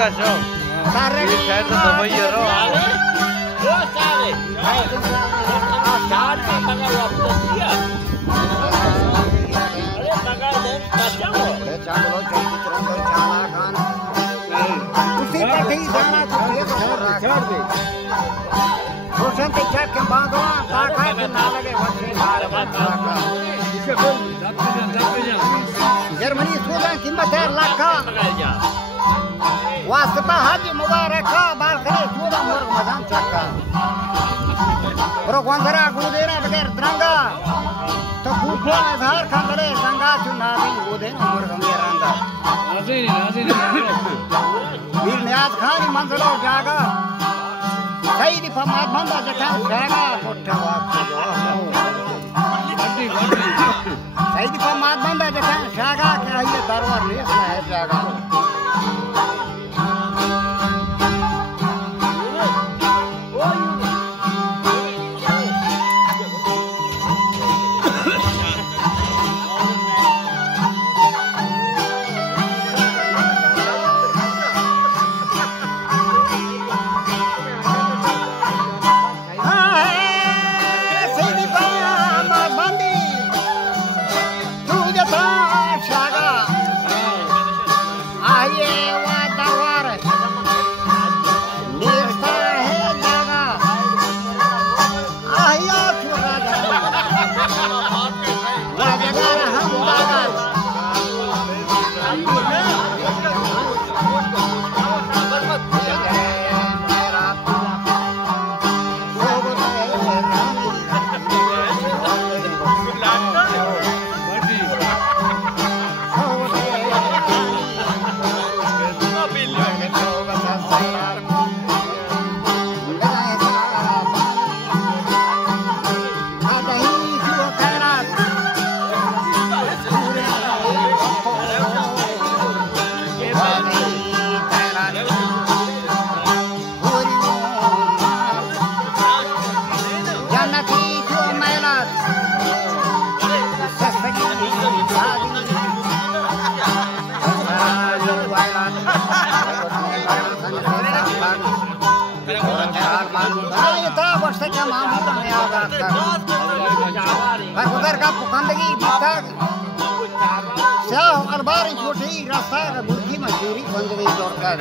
का शो सारे ये शायद तो भाई रो वो सारे चार का मगर वापस दिया अरे मगर दे बचाओ अरे चलो जल्दी तुरंत जाना खान उसी पे कहीं जाना चाहिए तो छोड़ दे रोशन पे चेक के बांधो काका के ना लगे वैसे मार मत जर्मनी स्कूल कीमत है लाखा वास्ता हाजी मुबारक बाल करे चूड़ा मुर्ग मदान चक्का प्रोगंदरा गुदेरा बगैर द्रंगा तो भूखो आधार खंडरे गंगा चुनावी उदे मुर्ग मेरंदा वीर नियाज खान मंजलो जागा सही दी फमाद बंदा जटा जागा कोठवा सही दी फमाद बंदा जटा जागा के ये दरबार ले है जागा उधर का पुखंदगी अलबारी छोटी रास्ता मुर्गी मजदूरी बंद गई दौड़कर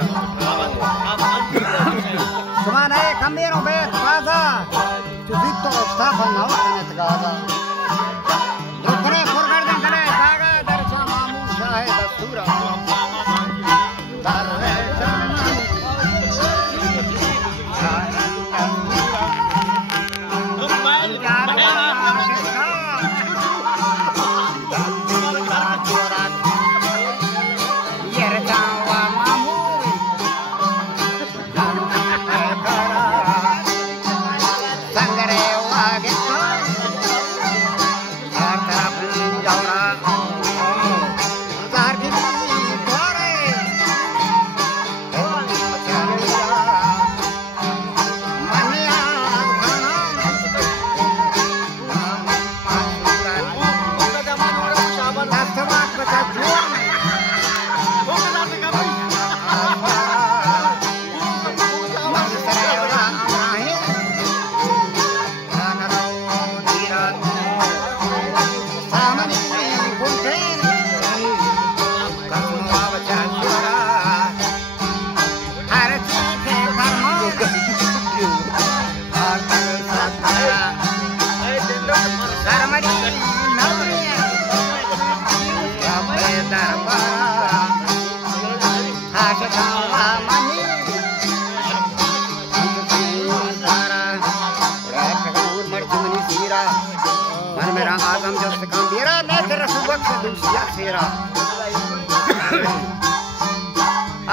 समान है कमेरों पे ताजा तो स्टाफ ना होने तकाजा दुखने फुरगर्दन करे जागा दरसा मामू शाह दस्तूरा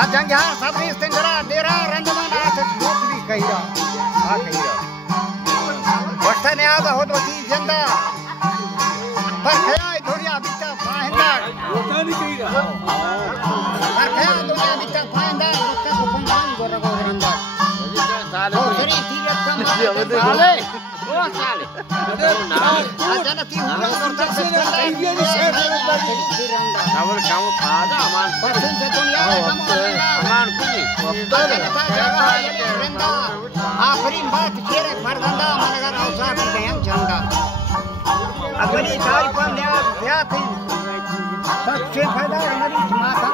जंगा सब इस्तेंगरा देरा रंजमान आते लोग भी कहिरा आ कहिरा वक्त ने आदा हो तो दी जिंदा पर खया दुनिया बिता फाइंदा होता नहीं कहिरा पर खया दुनिया बिता फाइंदा उसका कुपंगान गोरा गोरंदा सालो तेरी तीरथ का साले ओ साले Aja nanti ulang korban Kamu kamu pada aman. Persen sedunia kamu Aman kuni. आखिरी बात शेर मर्दंदा मनगा औसा की गयन चंदा अगली तारीख पर नया थी बस से फायदा हमारी माथा